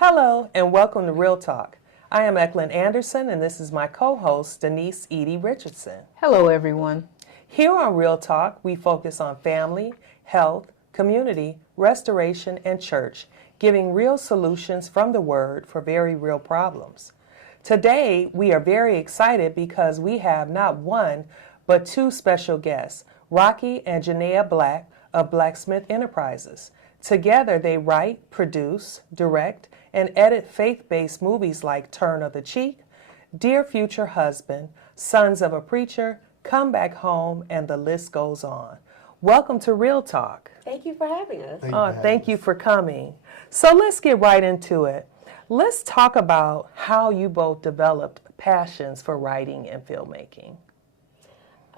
Hello and welcome to Real Talk. I am Eklund Anderson and this is my co-host Denise Eaddy-Richardson. Hello everyone. Here on Real Talk we focus on family, health, community, restoration, and church, giving real solutions from the Word for very real problems. Today we are very excited because we have not one but two special guests, Rockey and Janaya Black of Blacksmith Enterprises. Together they write, produce, direct, and edit faith-based movies like Turn of the Cheek, Dear Future Husband, Sons of a Preacher, Come Back Home, and the list goes on. Welcome to Real Talk. Thank you for having us. Thank you for coming. So let's get right into it. Let's talk about how you both developed passions for writing and filmmaking.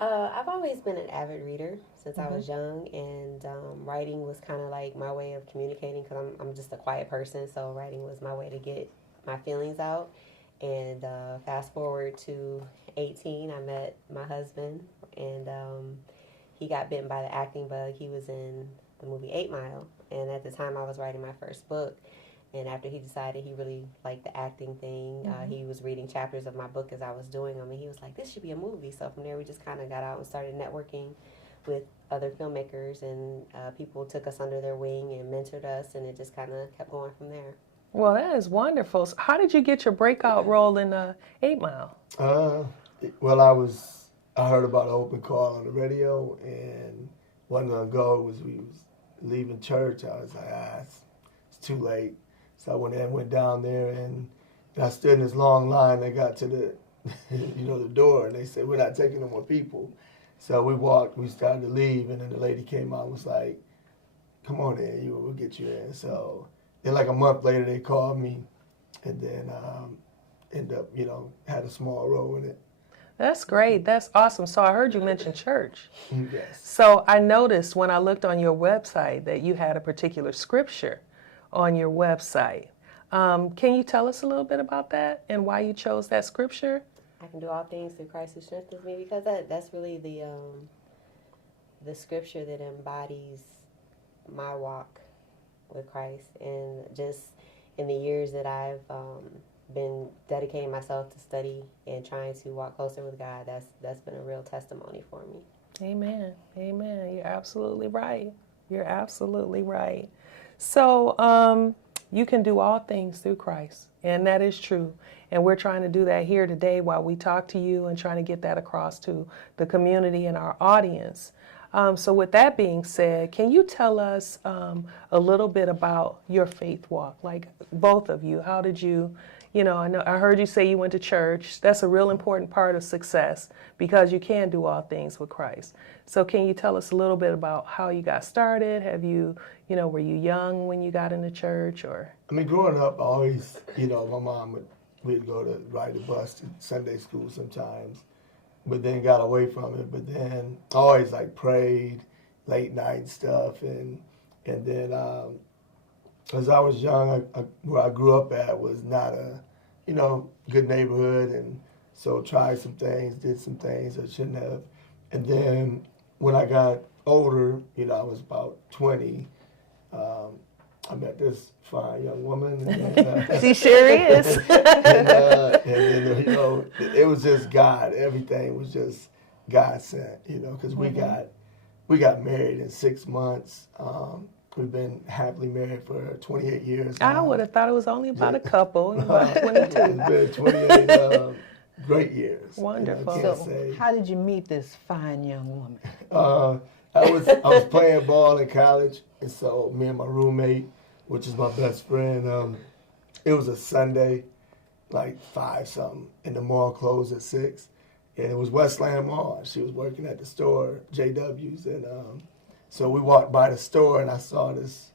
I've always been an avid reader since I was young, and writing was kind of like my way of communicating because I'm just a quiet person, so writing was my way to get my feelings out. And fast forward to 18, I met my husband, and he got bitten by the acting bug. He was in the movie 8 Mile, and at the time I was writing my first book. And after he decided he really liked the acting thing, he was reading chapters of my book as I was doing them, and he was like, this should be a movie. So from there, we just kind of got out and started networking with other filmmakers, and people took us under their wing and mentored us, and it just kind of kept going from there. Well, that is wonderful. So how did you get your breakout role in 8 Mile? Well, I heard about an open call on the radio, and wasn't gonna go. We was leaving church. I was like, it's too late. So I went down there, and I stood in this long line. They got to the, the door, and they said, we're not taking no more people. So we started to leave, and then the lady came out and was like, come on in, we'll get you in. So then like a month later, they called me, and then ended up, had a small role in it. That's great. That's awesome. So I heard you mention church. Yes. So I noticed when I looked on your website that you had a particular scripture on your website. Can you tell us a little bit about that and why you chose that scripture? I can do all things through Christ who strengthens me, because that's really the scripture that embodies my walk with Christ. And just in the years that I've been dedicating myself to study and trying to walk closer with God, that's been a real testimony for me. Amen. Amen. You're absolutely right. You're absolutely right. So you can do all things through Christ, and that is true. And we're trying to do that here today while we talk to you and trying to get that across to the community and our audience. So with that being said, can you tell us a little bit about your faith walk, like both of you? How did you, I heard you say you went to church. That's a real important part of success because you can do all things with Christ. So can you tell us a little bit about how you got started? Have you, were you young when you got into church or? I mean, growing up, I always, my mom we'd go to ride the bus to Sunday school sometimes, but then got away from it. But then I always prayed late night stuff, and then as I was young, where I grew up at was not a, good neighborhood, and so tried some things, did some things I shouldn't have. And then when I got older, I was about 20, I met this fine young woman. And, she sure is. and then, it was just God. Everything was just God sent, because we got married in 6 months. We've been happily married for 28 years now. I would have thought it was only about a couple, about 22. It's been 28 great years. Wonderful. So how did you meet this fine young woman? I was playing ball in college, and so me and my roommate, which is my best friend, it was a Sunday, 5-something, and the mall closed at 6. And it was Westland Mall. She was working at the store, JW's, and so we walked by the store, and I saw this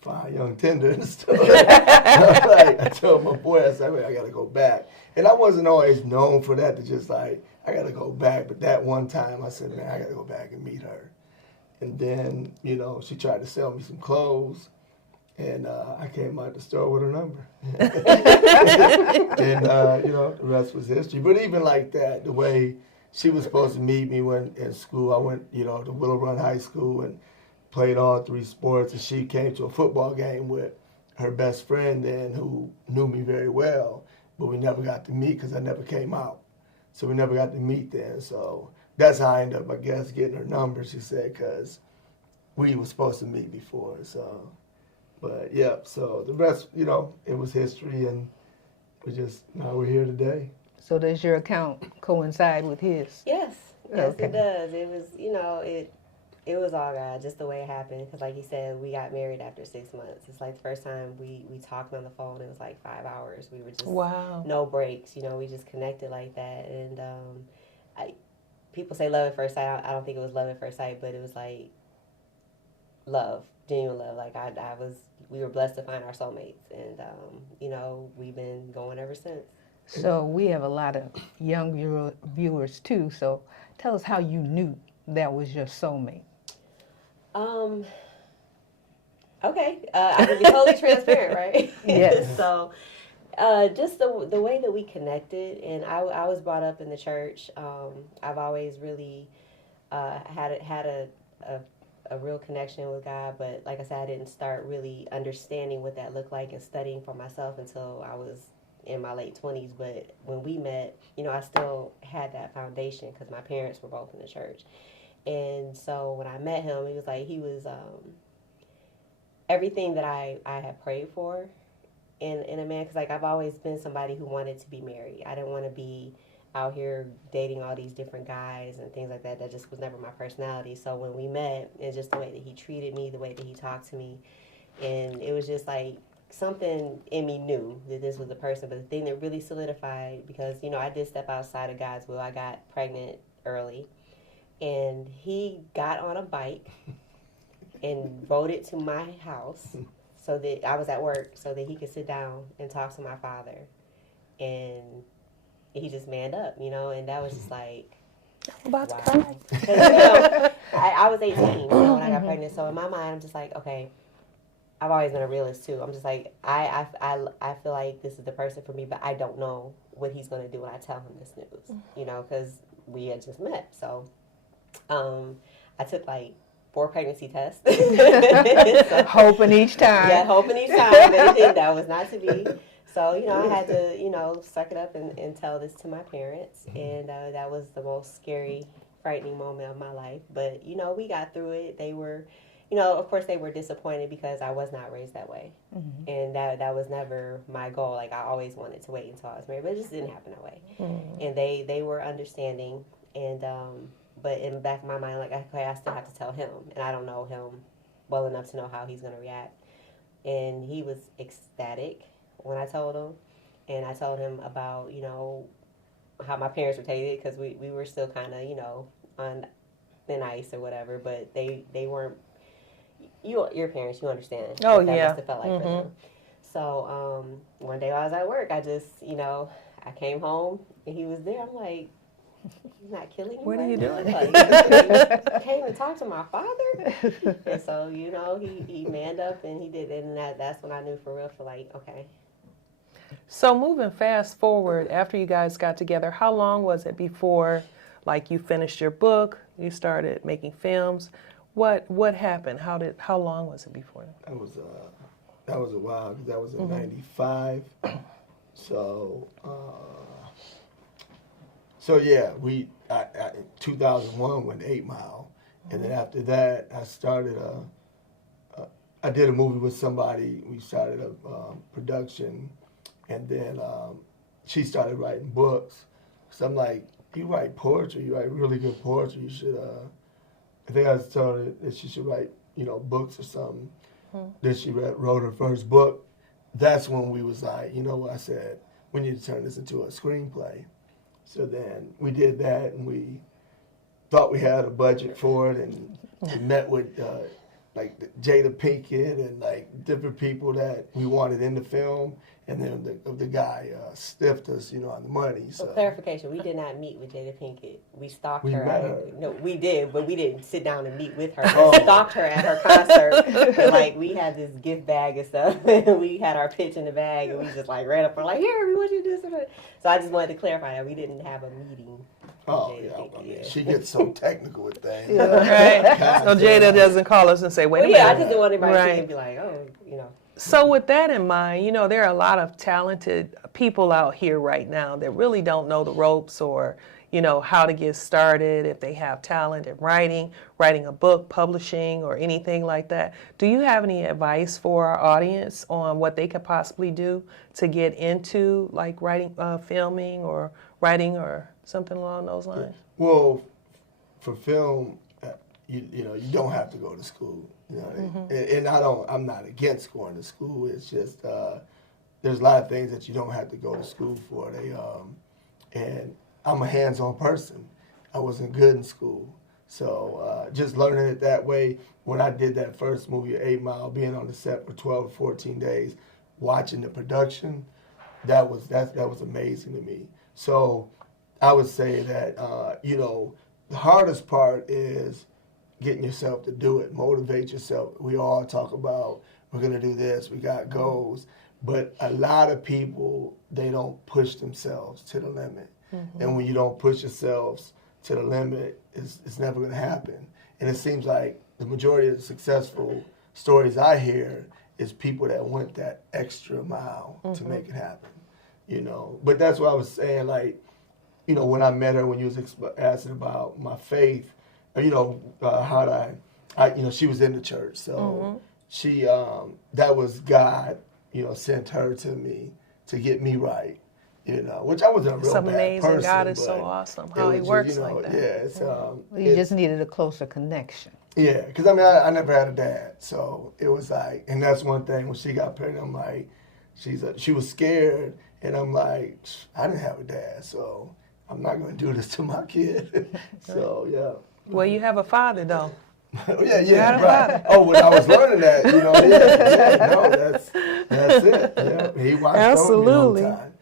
fine young tender in the store. I told my boy, I said, I got to go back. And I wasn't always known for that, to just I got to go back. But that one time, I said, man, I got to go back and meet her. And then, she tried to sell me some clothes, and I came out the store with her number. And, the rest was history. But even like that, the way she was supposed to meet me when in school, I went, to Willow Run High School and played all 3 sports, and she came to a football game with her best friend then who knew me very well, but we never got to meet because I never came out. So we never got to meet then. So that's how I ended up, I guess, getting her number, she said, because we were supposed to meet before. So, but yeah, so the rest, you know, it was history, and now we're here today. So does your account coincide with his? Yes, Okay. it does. It was, you know, it was all God, just the way it happened. Because like you said, we got married after 6 months. It's like the first time we talked on the phone, it was like 5 hours. We were just, Wow. no breaks, you know, we just connected like that. And people say love at first sight. I don't think it was love at first sight, but it was like love, genuine love. Like we were blessed to find our soulmates. And, you know, we've been going ever since. So we have a lot of young viewers too. So tell us how you knew that was your soulmate. Okay, I can be totally transparent, right? Yes. So, just the way that we connected, and I was brought up in the church. I've always really had a real connection with God, but like I said, I didn't start really understanding what that looked like and studying for myself until I was in my late 20s. But when we met, you know, I still had that foundation because my parents were both in the church. And so when I met him, he was everything that I had prayed for in a man. Because like I've always been somebody who wanted to be married. I didn't want to be out here dating all these different guys and things like that. That just was never my personality. So when we met, and just the way that he treated me, the way that he talked to me, and it was just like something in me knew that this was the person. But the thing that really solidified, because, you know, I did step outside of God's will. I got pregnant early. And he got on a bike and rode it to my house so that I was at work so that he could sit down and talk to my father. And he just manned up, you know, and that was just like, I'm about wow. to cry. 'Cause, you know, I was 18, you know, when I got pregnant. So in my mind, I'm just like, okay, I've always been a realist too. I'm just like, I feel like this is the person for me, but I don't know what he's going to do when I tell him this news, you know, because we had just met. So I took like 4 pregnancy tests. So, Hoping each time. yeah, hoping each time, but that was not to be. So, you know, I had to, you know, suck it up and tell this to my parents. And that was the most scary, frightening moment of my life. But, you know, we got through it. They were, you know, of course they were disappointed because I was not raised that way. Mm-hmm. And that was never my goal. Like, I always wanted to wait until I was married, but it just didn't happen that way. Mm-hmm. And they were understanding. And, but in the back of my mind, like, okay, I still have to tell him. And I don't know him well enough to know how he's going to react. And he was ecstatic when I told him. And I told him about, you know, how my parents were taking it, because we were still kind of, you know, on thin ice or whatever. But they weren't, your parents, you understand. Oh, that yeah. must have felt like for them. So one day while I was at work, I just, you know, I came home and he was there. I'm like, he's not killing me. What are you doing? Like, he came and talked to my father. And so, you know, he manned up and he did. And that's when I knew for real, for like, okay. So moving fast forward, after you guys got together, how long was it before, like, you finished your book, you started making films? What happened? How long was it before? That was a while, because that was in '95. So yeah, in 2001 went 8 Mile, and then after that I started I did a movie with somebody. We started a production, and then she started writing books. So I'm like, you write poetry, you write really good poetry. You should. I think I was telling her that she should write, you know, books or something. Then she wrote her first book. That's when we was like, you know what, I said, we need to turn this into a screenplay. So then we did that, and we thought we had a budget for it, and we met with like Jada Pinkett and like different people that we wanted in the film, and then the guy stiffed us, you know, on the money. So clarification, we did not meet with Jada Pinkett. We stalked we her. met her. No, we did, but we didn't sit down and meet with her. We stalked her at her concert. And, like, we had this gift bag and stuff, and we had our pitch in the bag, and we just like ran up and like, here, we want you to do something. So I just wanted to clarify that we didn't have a meeting. Oh, yeah, I mean, she gets so technical with things. Right. So Jada doesn't call us and say, wait a minute. I just didn't want anybody to see and be like, oh, you know. So with that in mind, you know, there are a lot of talented people out here right now that really don't know the ropes or, you know, how to get started if they have talent in writing a book, publishing, or anything like that. Do you have any advice for our audience on what they could possibly do to get into like writing, filming or writing or something along those lines? Well, for film, you know, you don't have to go to school. You know, and I'm not against going to school. It's just there's a lot of things that you don't have to go to school for. And I'm a hands-on person. I wasn't good in school, so just learning it that way. When I did that first movie, 8 Mile, being on the set for 12 to 14 days, watching the production, that was amazing to me. So I would say that you know, the hardest part is getting yourself to do it, motivate yourself. We all talk about, we're going to do this, we got goals, but a lot of people, they don't push themselves to the limit. And when you don't push yourselves to the limit, it's never going to happen. And it seems like the majority of the successful stories I hear is people that went that extra mile to make it happen, you know. But that's what I was saying, like, you know, when I met her, when you was asking about my faith, you know, how I, you know, she was in the church, so she, that was God, you know, sent her to me to get me right, you know, which I wasn't a real bad amazing. person. God is so awesome how He works like that. Yeah, it's, You just needed a closer connection. yeah, because I mean, I never had a dad, so it was like, and that's one thing, when she got pregnant, I'm like, she was scared, and I'm like, I didn't have a dad, so I'm not going to do this to my kid. So, yeah. Well, you have a father, though. Yeah, right. Oh, when I was learning that, you know, no, that's it. Yeah, he watched over me all the time.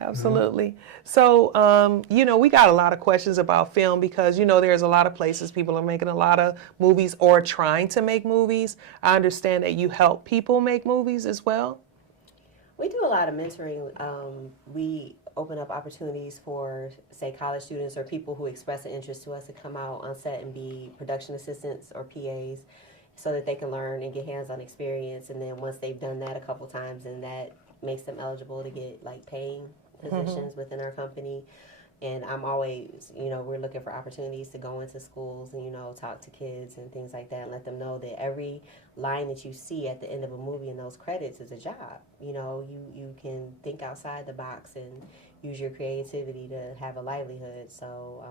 Absolutely. So, you know, we got a lot of questions about film because, you know, there's a lot of places people are making a lot of movies or trying to make movies. I understand that you help people make movies as well. We do a lot of mentoring. We open up opportunities for, say, college students or people who express an interest to us to come out on set and be production assistants or PAs so that they can learn and get hands-on experience. And then once they've done that a couple times, and that makes them eligible to get, like, paying positions within our company. And I'm always, you know, we're looking for opportunities to go into schools and, you know, talk to kids and things like that and let them know that every line that you see at the end of a movie in those credits is a job. You know, you can think outside the box and use your creativity to have a livelihood. So,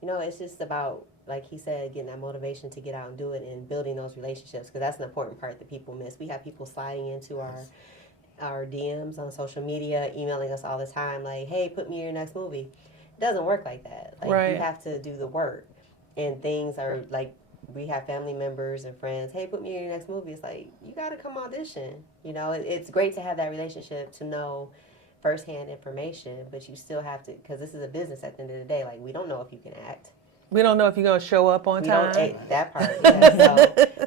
you know, it's just about, like he said, getting that motivation to get out and do it and building those relationships, because that's an important part that people miss. We have people sliding into our DMs on social media, emailing us all the time, like, hey, put me in your next movie. It doesn't work like that. Like, right. You have to do the work. And things are like, we have family members and friends, hey, put me in your next movie. It's like, you got to come audition. You know, it's great to have that relationship, to know firsthand information, but you still have to, because this is a business at the end of the day. Like, we don't know if you can act. We don't know if you're going to show up on time. That part, yeah.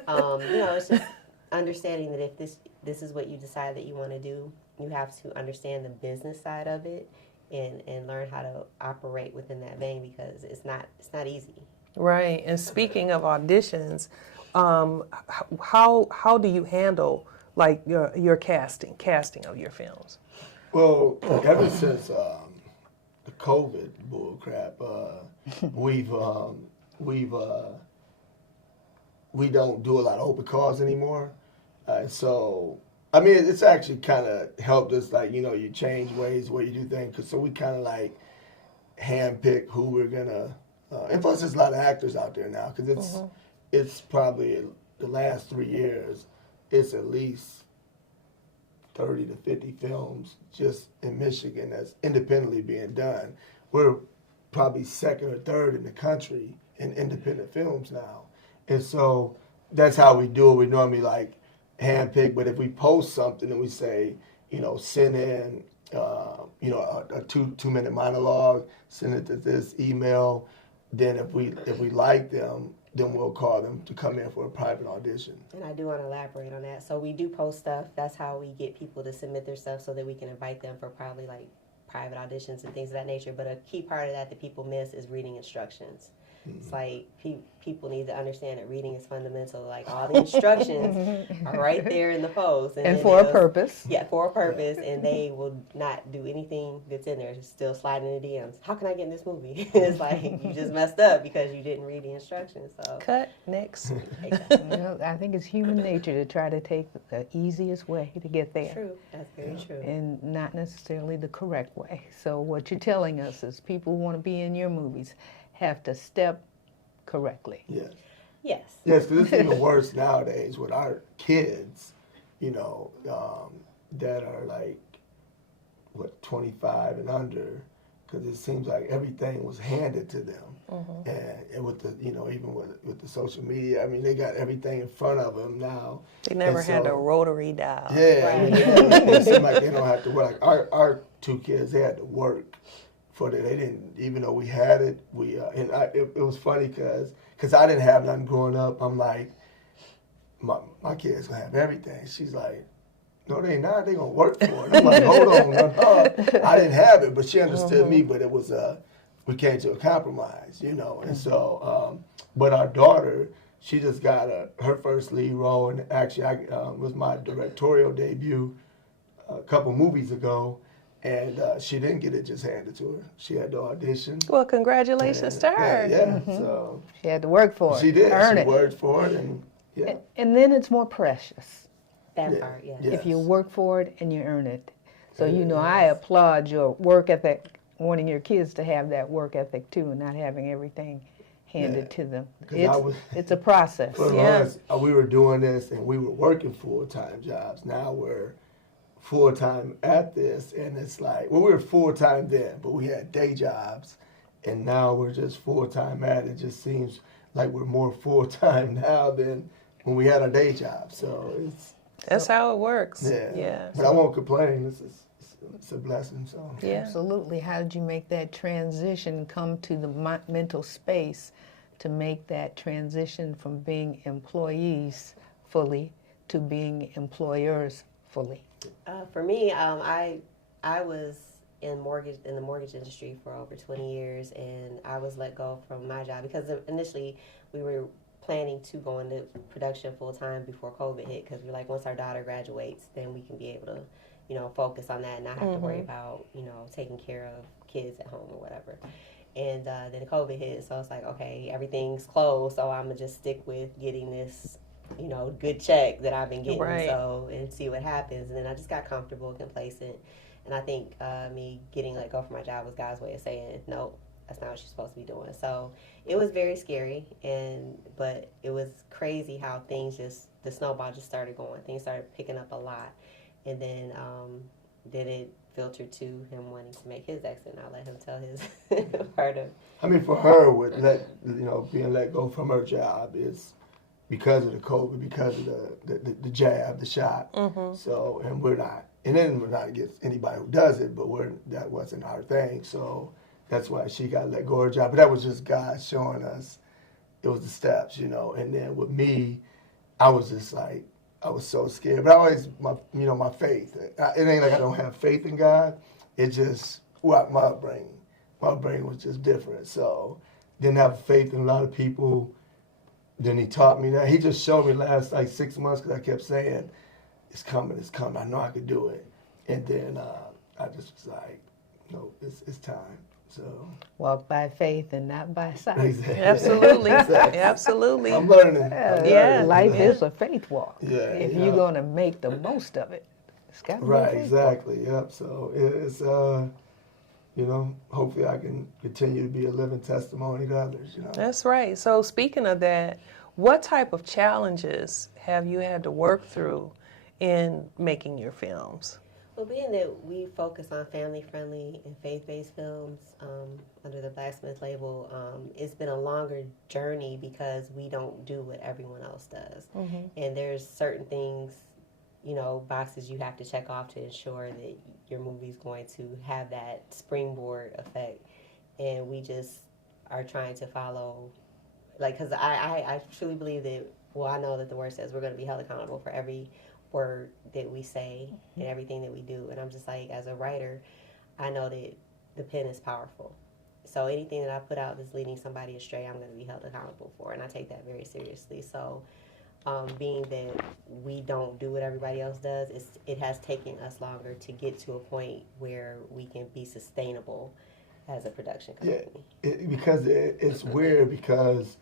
So, you know, it's just understanding that if this is what you decide that you want to do, you have to understand the business side of it and learn how to operate within that vein, because it's not easy. Right. And speaking of auditions, how do you handle like your casting of your films? Well, ever since the COVID bullcrap, we don't do a lot of open calls anymore. So, I mean, it's actually kind of helped us, like, you know, you change ways where you do things. So we kind of like handpick who we're going to, and plus there's a lot of actors out there now, because it's probably the last 3 years, it's at least 30 to 50 films just in Michigan that's independently being done. We're probably second or third in the country in independent films now. And so that's how we do it. We normally like handpick, but if we post something and we say, you know, send in, you know, a two-minute monologue, send it to this email, then if we like them, then we'll call them to come in for a private audition. And I do want to elaborate on that. So we do post stuff. That's how we get people to submit their stuff so that we can invite them for probably like private auditions and things of that nature. But a key part of that people miss is reading instructions. It's like people need to understand that reading is fundamental. Like all the instructions are right there in the post. And then for a purpose. Yeah, for a purpose. And they will not do anything that's in there. Just still sliding in the DMs. How can I get in this movie? It's like you just messed up because you didn't read the instructions. So Cut. Next. exactly. You know, I think it's human nature to try to take the easiest way to get there. True. That's very true. And not necessarily the correct way. So what you're telling us is people who want to be in your movies have to step correctly. Yes. Yes. Yes, because it's even worse nowadays with our kids, you know, that are like, 25 and under, because it seems like everything was handed to them. And with the, even with the social media, I mean, they got everything in front of them now. They never And had a so- rotary dial. Yeah, I mean, it seems like they don't have to work. Like our two kids, they had to work for it. They didn't, even though we had it. It was funny because I didn't have nothing growing up. I'm like, my kids gonna have everything. She's like, no, they not. They gonna work for it. I'm like, hold on, I didn't have it, but she understood me. But it was we came to a compromise, And so, but our daughter, she just got her first lead role, and actually, was my directorial debut a couple movies ago. And she didn't get it just handed to her. She had to audition. Well, congratulations to her. Yeah, so She had to work for it. she did. Earn She it. worked for it, and yeah. And then it's more precious That part, yes. Yeah. if you work for it and you earn it. So, I applaud your work ethic, wanting your kids to have that work ethic too and not having everything handed to them. 'Cause It's a process. For us, we were doing this and we were working full-time jobs. Now we're full-time at this, and it's like, we were full-time then, but we had day jobs, and now we're just full-time at it. It just seems like we're more full-time now than when we had our day job. So That's how it works. yeah. Yeah. But I won't complain. It's a blessing. So Yeah. Absolutely. How did you make that transition come to the mental space to make that transition from being employees fully to being employers fully? For me, I was in the mortgage industry for over 20 years, and I was let go from my job because initially we were planning to go into production full time before COVID hit, because we're like, once our daughter graduates, then we can be able to, focus on that and not have to worry about, taking care of kids at home or whatever. And then COVID hit, so it's like, okay, everything's closed, so I'm gonna just stick with getting this, good check that I've been getting, Right. and see what happens. And then I just got comfortable, complacent, and I think me getting let go from my job was God's way of saying, no, that's not what you're supposed to be doing. So it was very scary, but it was crazy how the snowball just started going. Things started picking up a lot, and then it filtered to him wanting to make his exit, and I'll let him tell his part of. I mean, for her, being let go from her job is because of the COVID, because of the jab, the shot. So, and we're not against anybody who does it, but that wasn't our thing. So that's why she got let go of her job. But that was just God showing us it was the steps, And then with me, I was just like, I was so scared. But I always, my faith. It ain't like I don't have faith in God. It just, my upbringing. My upbringing was just different. So didn't have faith in a lot of people. Then he taught me that. He just showed me last 6 months, because I kept saying, it's coming. I know I could do it. And then I just was like, no, it's time. So Walk by faith and not by sight. exactly. Absolutely. Exactly. Absolutely. I'm learning. Yeah. Life is a faith walk. Yeah, If yeah. you're going to make the most of it, it's got to be a Right, faith exactly. Yep. So it's hopefully I can continue to be a living testimony to others. That's right. So speaking of that, what type of challenges have you had to work through in making your films? Well, being that we focus on family-friendly and faith-based films under the Blacksmith label, it's been a longer journey because we don't do what everyone else does. And there's certain things, boxes you have to check off to ensure that your movie's going to have that springboard effect. And we just are trying to follow, because I truly believe that, I know that the word says we're going to be held accountable for every word that we say and everything that we do. And I'm just like, as a writer, I know that the pen is powerful. So anything that I put out that's leading somebody astray, I'm going to be held accountable for, and I take that very seriously. So being that we don't do what everybody else does, it has taken us longer to get to a point where we can be sustainable as a production company. Yeah, because it's weird because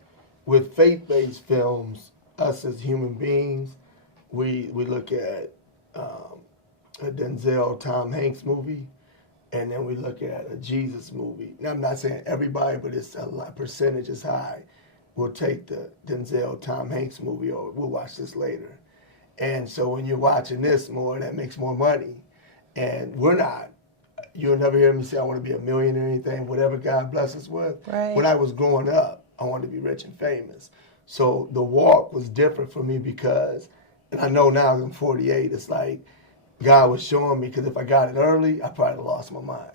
with faith-based films, us as human beings, we look at a Denzel Tom Hanks movie, and then we look at a Jesus movie. Now, I'm not saying everybody, but it's a lot, percentage is high. We'll take the Denzel Tom Hanks movie, or we'll watch this later. And so when you're watching this more, that makes more money. And we're not. You'll never hear me say I want to be a millionaire or anything, whatever God bless us with. Right. When I was growing up, I wanted to be rich and famous. So the walk was different for me because, and I know now I'm 48, it's like God was showing me, because if I got it early, I probably lost my mind.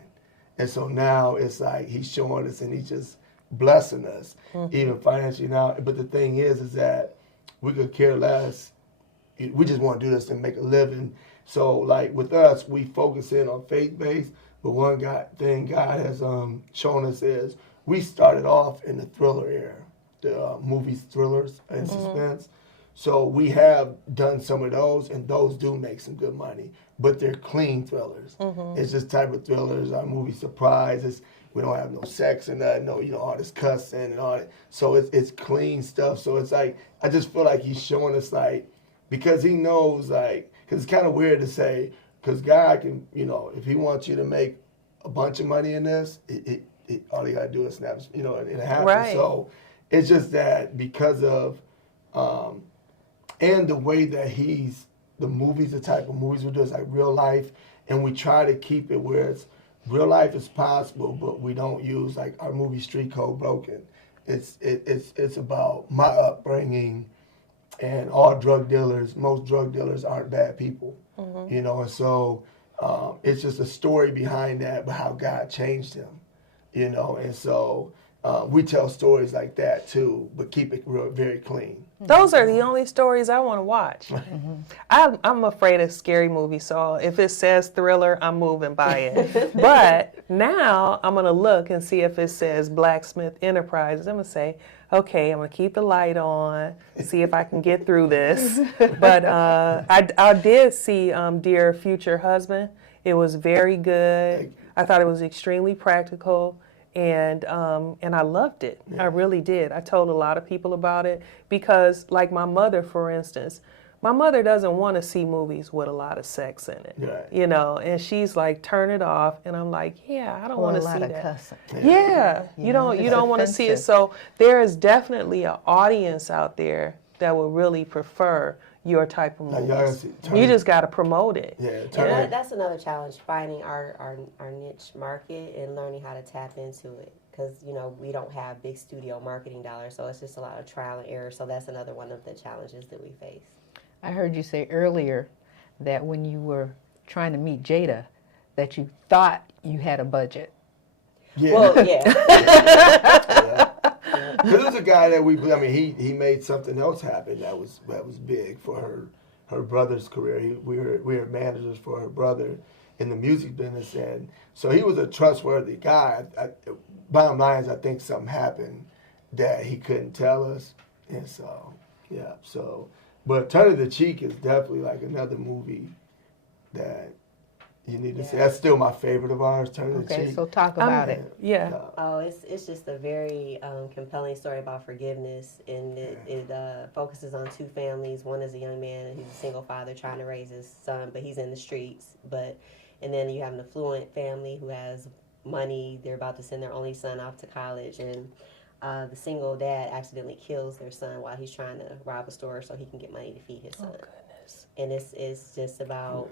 And so now it's like he's showing us and he's just blessing us, even financially now. But the thing is that we could care less. We just want to do this and make a living. So like with us, we focus in on faith-based, but one thing God has shown us is we started off in the thriller era, the movies, thrillers, and suspense. So we have done some of those, and those do make some good money, but they're clean thrillers. It's just type of thrillers. Our movie Surprise, we don't have no sex and nothing, no, all this cussing and all that. So it's clean stuff. So it's like, I just feel like he's showing us, like, because he knows, like, because it's kind of weird to say, because God can, if he wants you to make a bunch of money in this, all you got to do is snap, and it happens. Right. So it's just that because of, and the way that the movies, the type of movies we do, is like real life, and we try to keep it where it's real life is possible, but we don't use like our movie Street Code Broken. It's about my upbringing, and all drug dealers, most drug dealers aren't bad people, and so it's just a story behind that, but how God changed him, and so we tell stories like that too, but keep it very clean. Those are the only stories I want to watch. I'm afraid of scary movies, so if it says thriller, I'm moving by it. But now I'm going to look and see if it says Blacksmith Enterprises. I'm going to say, okay, I'm going to keep the light on, see if I can get through this. But I did see Dear Future Husband. It was very good. I thought it was extremely practical. And I loved it. Yeah. I really did. I told a lot of people about it because, like my mother, for instance, my mother doesn't want to see movies with a lot of sex in it. Right. And she's like, turn it off. And I'm like, yeah, I don't want to see that. A lot of cussing. Yeah. You don't want to see it. So there is definitely an audience out there that will really prefer your type of movies. You just got to promote it. Yeah, that's another challenge, finding our niche market and learning how to tap into it. Because, we don't have big studio marketing dollars, so it's just a lot of trial and error. So that's another one of the challenges that we face. I heard you say earlier that when you were trying to meet Jada, that you thought you had a budget. Yeah. Well, yeah. There was a guy that he made something else happen that was big for her brother's career. We were managers for her brother in the music business, and so he was a trustworthy guy. Bottom line is, I think something happened that he couldn't tell us, and so yeah. So, but Turn of the Cheek is definitely like another movie that you need to see. That's still my favorite of ours, Turn of the Cheek. Okay, so talk about it. Yeah. Oh, it's just a very compelling story about forgiveness, and it focuses on two families. One is a young man, and he's a single father trying to raise his son, but he's in the streets. And then you have an affluent family who has money. They're about to send their only son off to college, and the single dad accidentally kills their son while he's trying to rob a store so he can get money to feed his son. Oh, goodness. And it's just about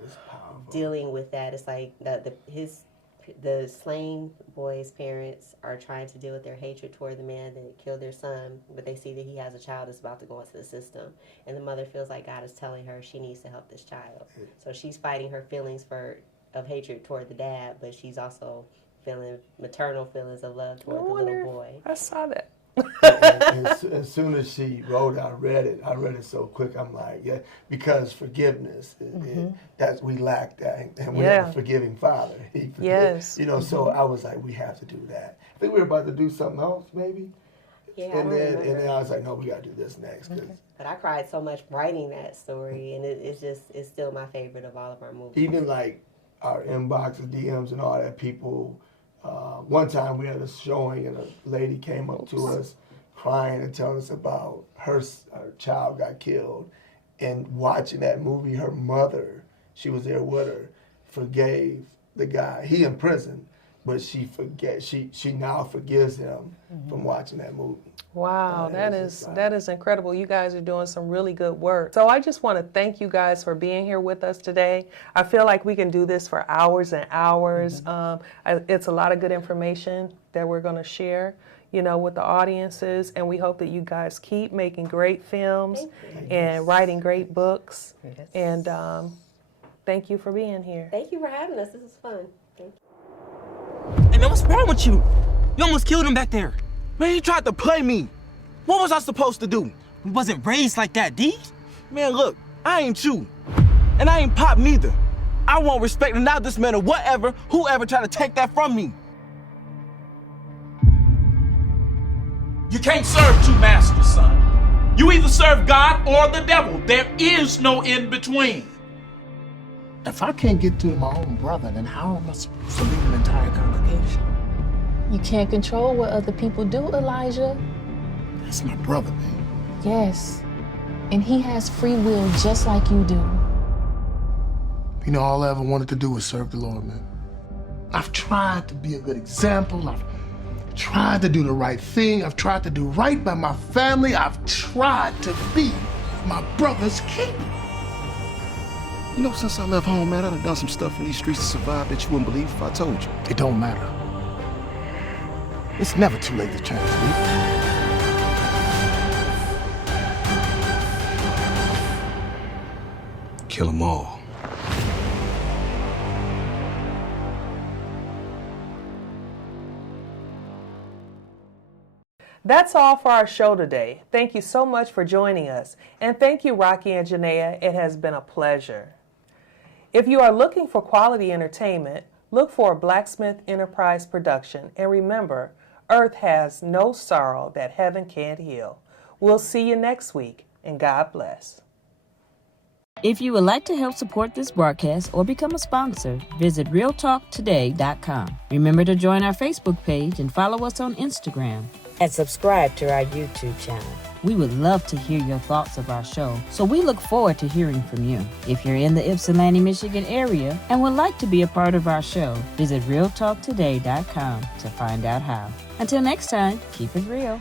dealing with that. It's like the slain boy's parents are trying to deal with their hatred toward the man that killed their son, but they see that he has a child that's about to go into the system, and the mother feels like God is telling her she needs to help this child. So she's fighting her feelings of hatred toward the dad, but she's also feeling maternal feelings of love toward the little boy. I saw that. As soon as she wrote it, I read it so quick. I'm like, yeah, because forgiveness, that's we lack that, and we have a forgiving Father. Yes. So I was like, we have to do that. I think we were about to do something else, maybe. Yeah, and then I was like, no, we got to do this next. But I cried so much writing that story, and it's still my favorite of all of our movies. Even like our inboxes, DMs, and all that, people. One time we had a showing, and a lady came up to us crying and telling us about her child got killed. And watching that movie, her mother, she was there with her, forgave the guy. He in prison, but she now forgives him from watching that movie. Wow, that is incredible. You guys are doing some really good work. So I just want to thank you guys for being here with us today. I feel like we can do this for hours and hours. It's a lot of good information that we're going to share, with the audiences, and we hope that you guys keep making great films and writing great books. Yes. And thank you for being here. Thank you for having us. This was fun. Thank you. Hey man, what's wrong with you? You almost killed him back there. Man, he tried to play me. What was I supposed to do? We wasn't raised like that, D. Man, look, I ain't you. And I ain't Pop neither. I won't respect and not dismantle whoever tried to take that from me. You can't serve two masters, son. You either serve God or the devil. There is no in between. If I can't get through my own brother, then how am I supposed to lead an entire congregation? You can't control what other people do, Elijah. That's my brother, man. Yes, and he has free will just like you do. All I ever wanted to do was serve the Lord, man. I've tried to be a good example. I've tried to do the right thing. I've tried to do right by my family. I've tried to be my brother's keeper. Since I left home, man, I've done some stuff in these streets to survive that you wouldn't believe if I told you. It don't matter. It's never too late to change, man. Kill them all. That's all for our show today. Thank you so much for joining us. And thank you, Rockey and Janaya. It has been a pleasure. If you are looking for quality entertainment, look for a Blacksmith Enterprise production. And remember, earth has no sorrow that heaven can't heal. We'll see you next week, and God bless. If you would like to help support this broadcast or become a sponsor, visit realtalktoday.com. Remember to join our Facebook page and follow us on Instagram. And subscribe to our YouTube channel. We would love to hear your thoughts of our show, so we look forward to hearing from you. If you're in the Ypsilanti, Michigan area and would like to be a part of our show, visit realtalktoday.com to find out how. Until next time, keep it real.